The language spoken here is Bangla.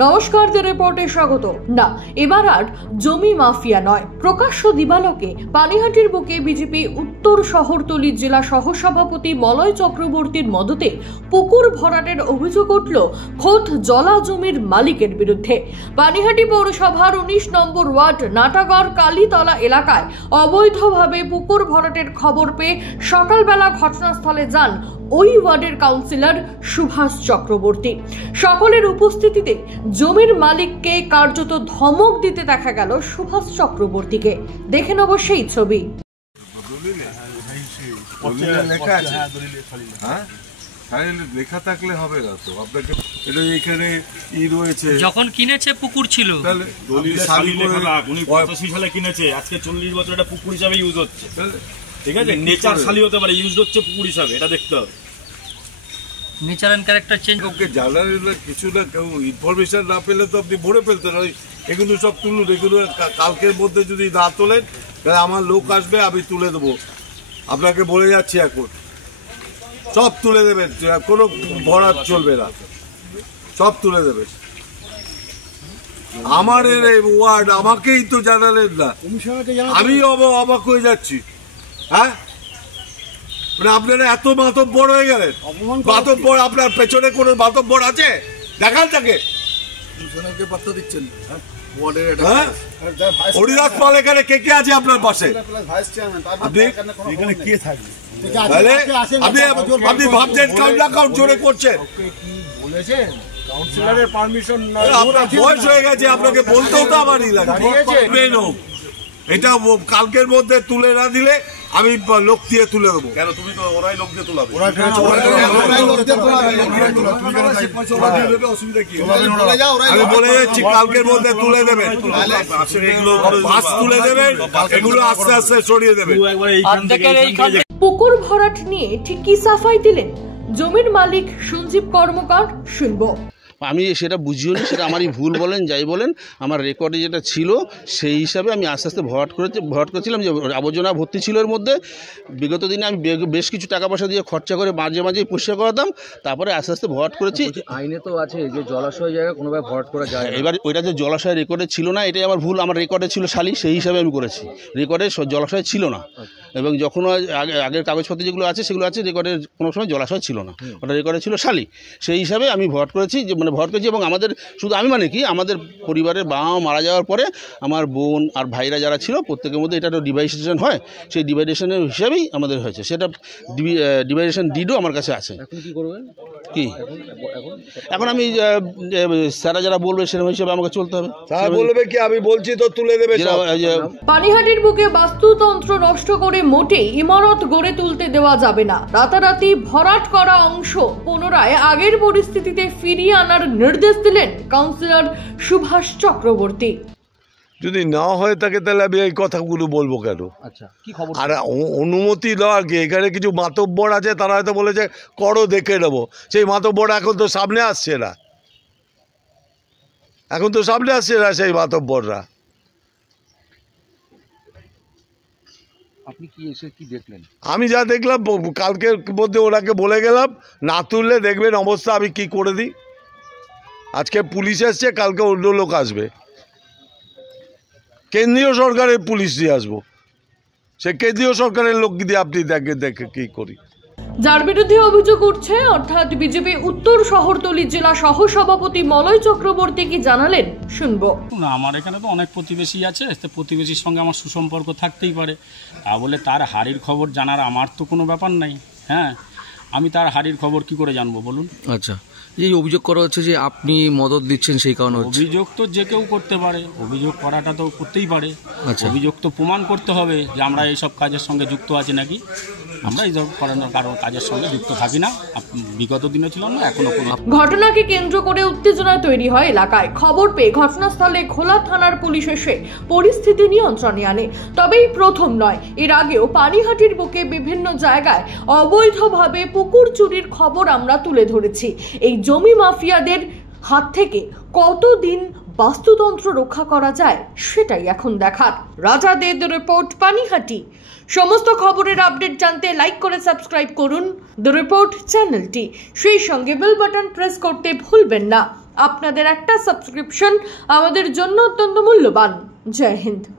নমস্কার, দ্য রিপোর্টে স্বাগত। না, এবার আর জমি মাফিয়া নয়, প্রকাশ্য দিবালোকে পানিহাটির বুকে বিজেপি উত্তর শহরতলি জেলা সহসভাপতি মলয় চক্রবর্তীর মদতে পুকুর ভরাটের অভিযোগ উঠল খোদ জলা জমির মালিকের বিরুদ্ধে। পানিহাটি পৌরসভার 19 নম্বর ওয়ার্ড নাটাগড় কালীতলা এলাকায় অবৈধভাবে পুকুর ভরাটের খবর পেয়ে সকালবেলা ঘটনাস্থলে যান ওই ওয়ার্ডের কাউন্সিলর সুভাষ চক্রবর্তী। সকলের উপস্থিতিতে জমির মালিককে কার্যত ধমক দিতে দেখা গেল সুভাষ চক্রবর্তীকে। দেখে নেব সেই ছবি। লেখা থাকলে হবে না তো, আপনাকে এটা এখানে ই রয়েছে, যখন কিনেছে পুকুর ছিল তাহলে উনি 85 সালে কিনেছে, আজকে 40 বছর এটা পুকুর হিসাবে ইউজ হচ্ছে, ঠিক আছে? নেচার শালি হতে পারে, ইউজ হচ্ছে পুকুর হিসাবে, এটা দেখতে হবে। Nature and character change. ওকে জানার কিছু না, কেউ ইনফরমেশন না পেলে তো আপনি ভরে ফেলতেন। এগুলো সব তুলুন, এগুলো কালকের মধ্যে যদি না তোলেন তাহলে আমার লোক আসবে, আমি তুলে দেবো। আপনাকে বলে যাচ্ছি, এখন সব তুলে দেবেন, কোনো ভরাট চলবে না, সব তুলে দেবেন। আমার এই ওয়ার্ড, আমাকেই তো জানালেন না, আমি অবাক হয়ে যাচ্ছি। হ্যাঁ, মানে আপনারা এত মাতব্বর হয়ে গেলেন। মাতব্বর, আপনার পেছনে কোনো মাতব্বর আছে? দেখান তাকে। হরিদাস পাল এখানে কে কে আছে আপনার পাশে? আপনি ভাবছেন কাউন্ট জোরে করছেন? আপনার বয়স হয়ে গেছে, আপনাকে বলতেও তো আমারই লাগে। এটা কালকের মধ্যে তুলে না দিলে আমি লোক দিয়ে তুলে দেবো। কেন? তুমি তো ওরাই লোক দিয়ে তুলাবে। আমি বলে যাচ্ছি, কালকের মধ্যে তুলে দেবে, বাস তুলে দেবে, এগুলো আস্তে আস্তে সরিয়ে দেবে। পুকুর ভরাট নিয়ে ঠিক কি সাফাই দিলেন জমির মালিক সঞ্জীব কর্মকার, শুনবো। আমি সেটা বুঝিও নি, সেটা আমারই ভুল বলেন যাই বলেন, আমার রেকর্ডে যেটা ছিল সেই হিসাবে আমি আস্তে আস্তে ভরাট করেছিলাম, যে আবর্জনা ভর্তি ছিল এর মধ্যে। বিগত দিনে আমি বেশ কিছু টাকা পয়সা দিয়ে খরচা করে মাঝে মাঝেই পরিষ্কার করাতাম, তারপরে আস্তে আস্তে ভরাট করেছি। আইনে তো আছে যে জলাশয় জায়গা কোনোভাবে ভরাট করা যায়। এবার ওইটা যে জলাশয় রেকর্ডে ছিল না, এটাই আমার ভুল। আমার রেকর্ডে ছিল শালি, সেই হিসাবে আমি করেছি। রেকর্ডে জলাশয় ছিল না, এবং যখন আগের কাগজপত্র যেগুলো আছে সেগুলো আছে, রেকর্ডের কোনো সময় জলাশয় ছিল না, ওটা রেকর্ডে ছিল শালি। সেই হিসাবে আমি ভরাট করেছি, যে মানে ভরাট করেছি। এবং আমাদের শুধু আমি মানে কি, আমাদের পরিবারের বাবা মারা যাওয়ার পরে আমার বোন আর ভাইরা যারা ছিল প্রত্যেকের মধ্যে এটা তো ডিভাইডেশন হয়, সেই ডিভাইডেশনের হিসাবেই আমাদের হয়েছে। সেটা ডিভাইডেশন ডিডও আমার কাছে আছে। এখন কি করবেন? কি এখন আমি স্যারা যারা বলবে সেরকম হিসাবে আমাকে চলতে হবে। বলবে কি, আমি বলছি তো তুলে দেবে। পানিহাটির বুকে বাস্তুতন্ত্র নষ্ট করে মোটেই ইমারত গড়ে তুলতে দেওয়া যাবে না। রাতারাতি ভরাট করা অংশ পুনরায় আগের পরিস্থিতিতে ফিরিয়ে আনার নির্দেশ দিলেন কাউন্সিলর সুভাষ চক্রবর্তী। যদি না হয় থাকে তাহলে আমি এই কথাগুলো বলবো কেন? আচ্ছা, কি খবর? আর অনুমতি দেওয়ার কি, এখানে কিছু মাতব্বর আছে, তারা হয়তো বলেছে করো, দেখে নেবো। সেই মাতব্বর এখন তো সামনে আসছে না, সেই মাতব্বররা। আপনি কি এসে কি দেখলেন? আমি যা দেখলাম, কালকের মধ্যে ওনাকে বলে গেলাম, না তুললে দেখবেন অবস্থা আমি কি করে দিই। আজকে পুলিশ এসছে, কালকে অন্য লোক আসবে, কেন্দ্রীয় সরকারের পুলিশ দিয়ে আসবো। সে কেন্দ্রীয় সরকারের লোক দিয়ে আপনি দেখে কি করি। যার বিরুদ্ধে অভিযোগ উঠছে, অর্থাৎ বিজেপি উত্তর শহরতলি জেলা সহসভাপতি মলয় চক্রবর্তী কি জানালেন, শুনবো। না, আমার এখানে তো অনেক প্রতিবেশী আছে, প্রতিবেশীর সঙ্গে আমার সুসম্পর্ক থাকতেই পারে। তা বলে তার হাড়ির খবর জানার আমার তো কোনো ব্যাপার নাই। হ্যাঁ, আমি তার হাড়ির খবর কি করে জানবো বলুন? আচ্ছা, এই অভিযোগ করা হচ্ছে যে আপনি মদত দিচ্ছেন, সেই কারণে অভিযোগ তো যে কেউ করতে পারে, অভিযোগ করাটা তো করতেই পারে। আচ্ছা, অভিযোগ তো প্রমাণ করতে হবে যে আমরা এইসব কাজের সঙ্গে যুক্ত আছি নাকি। আমরা এই ধরনের কারো কাজের সঙ্গে যুক্ত থাকি না, বিগত দিনে ছিল না, এখনো কোনো। ঘটনাকে কেন্দ্র করে উত্তেজনা তৈরি হয় এলাকায়। খবর পেয়ে ঘটনাস্থলে খোলা থানার পুলিশ এসে পরিস্থিতি নিয়ন্ত্রণে আনে। তবেই প্রথম নয়, এর আগেও পানিহাটির বুকে বিভিন্ন জায়গায় অবৈধভাবে পুকুর চুরির খবর আমরা তুলে ধরেছি। এই জমি মাফিয়াদের হাত থেকে কতদিন বাস্তুতন্ত্র রক্ষা করা যায় সেটাই এখন দেখার। রাজা দে, দ্য রিপোর্ট, পানিহাটি। সমস্ত খবরের আপডেট জানতে লাইক করে সাবস্ক্রাইব করুন দ্য রিপোর্ট চ্যানেলটি। সেই সঙ্গে বেল বাটন প্রেস করতে ভুলবেন না। আপনাদের একটা সাবস্ক্রিপশন আমাদের জন্য অত্যন্ত মূল্যবান। জয় হিন্দ।